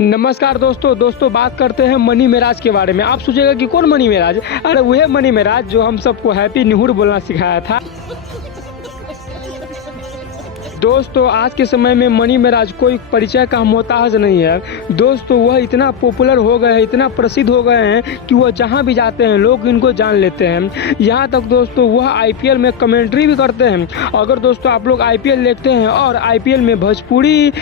नमस्कार दोस्तों बात करते हैं मनी मेराज के बारे में। आप सोचेगा कि कौन मनी मेराज? अरे वह मनी मेराज जो हम सबको हैप्पी न्यू ईयर बोलना सिखाया था। दोस्तों आज के समय में मनी मेराज कोई परिचय का मोहताज नहीं है। दोस्तों वह इतना पॉपुलर हो गए हैं, इतना प्रसिद्ध हो गए हैं कि वह जहां भी जाते हैं लोग इनको जान लेते हैं। यहां तक दोस्तों वह आईपीएल में कमेंट्री भी करते हैं। अगर दोस्तों आप लोग आईपीएल देखते हैं और आईपीएल में भोजपुरी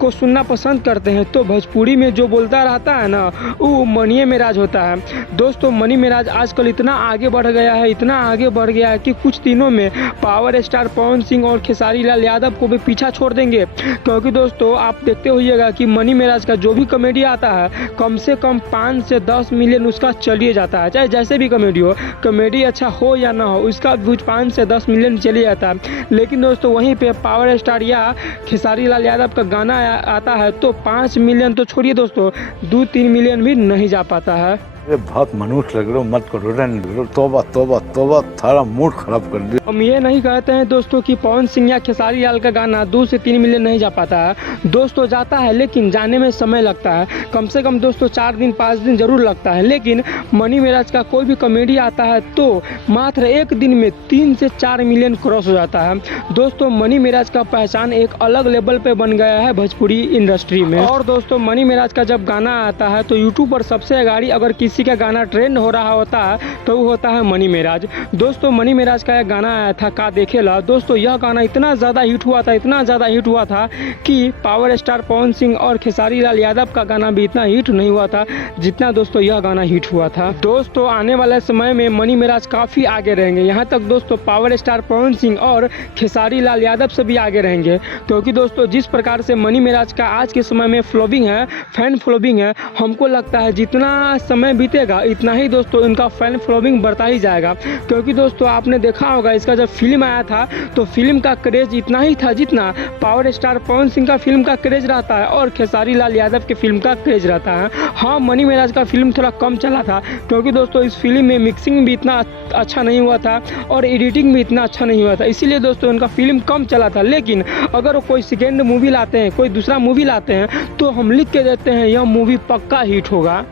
को सुनना पसंद करते हैं तो भोजपुरी में जो बोलता रहता है ना वो मनी मेराज होता है। दोस्तों मनी मेराज आजकल इतना आगे बढ़ गया है, इतना आगे बढ़ गया है कि कुछ दिनों में पावर स्टार पवन सिंह और खेसारी लाल यादव को भी पीछा छोड़ देंगे। क्योंकि दोस्तों आप देखते होइएगा कि मनी मेराज का जो भी कॉमेडी आता है कम से कम 5 से 10 मिलियन उसका चलिए जाता है। चाहे जैसे भी कॉमेडी हो, कॉमेडी अच्छा हो या ना हो, उसका व्यूज 5 से 10 मिलियन चलिए जाता है। लेकिन दोस्तों वहीं पे पावर स्टार या खेसारी लाल यादव का गाना आता है तो 5 मिलियन तो छोड़िए दोस्तों, 2-3 मिलियन भी नहीं जा पाता है। बहुत मनुष्य लग रहे हो, मत करो, रहने दो। तौबा तौबा तौबा, थारा मूड खराब कर दिया। हम ये नहीं कहते हैं दोस्तों कि पवन सिंह या खेसारी लाल का गाना 2 से 3 मिलियन नहीं जा पाता है। दोस्तों जाता है लेकिन जाने में समय लगता है, कम से कम दोस्तों 4 दिन 5 दिन जरूर लगता है। लेकिन मनी मेराज का कोई भी कॉमेडी आता है तो मात्र 1 दिन में 3 से 4 मिलियन क्रॉस हो जाता है। दोस्तों मनी मेराज का पहचान एक अलग लेवल पे बन गया है भोजपुरी इंडस्ट्री में। और दोस्तों मनी मेराज का जब गाना आता है तो यूट्यूब पर सबसे आगे अगर किसी का गाना ट्रेंड हो रहा होता है तो वो होता है मनी मेराज। दोस्तों मनी मेराज का एक गाना आया था का देखेला। दोस्तों यह गाना इतना ज़्यादा हिट हुआ था, इतना ज़्यादा हिट हुआ था कि पावर स्टार पवन सिंह और खेसारी लाल यादव का गाना भी इतना हिट नहीं हुआ था जितना दोस्तों यह गाना हिट हुआ था। दोस्तों आने वाले समय में मनी मेराज काफ़ी आगे रहेंगे। यहाँ तक दोस्तों पावर स्टार पवन सिंह और खेसारी लाल यादव से भी आगे रहेंगे। क्योंकि दोस्तों जिस प्रकार से मनी मेराज का आज के समय में फ्लॉपिंग है, फैन फ्लॉपिंग है, हमको लगता है जितना समय बीतेगा इतना ही दोस्तों इनका फैन फॉलोइंग बढ़ता ही जाएगा। क्योंकि दोस्तों आपने देखा होगा इसका जब फिल्म आया था तो फिल्म का क्रेज इतना ही था जितना पावर स्टार पवन सिंह का फिल्म का क्रेज रहता है और खेसारी लाल यादव के फिल्म का क्रेज रहता है। हाँ मनी मेराज का फिल्म थोड़ा कम चला था क्योंकि दोस्तों इस फिल्म में मिक्सिंग भी इतना अच्छा नहीं हुआ था और एडिटिंग भी इतना अच्छा नहीं हुआ था, इसीलिए दोस्तों इनका फिल्म कम चला था। लेकिन अगर वो कोई सेकेंड मूवी लाते हैं, कोई दूसरा मूवी लाते हैं तो हम लिख के देते हैं यह मूवी पक्का हिट होगा।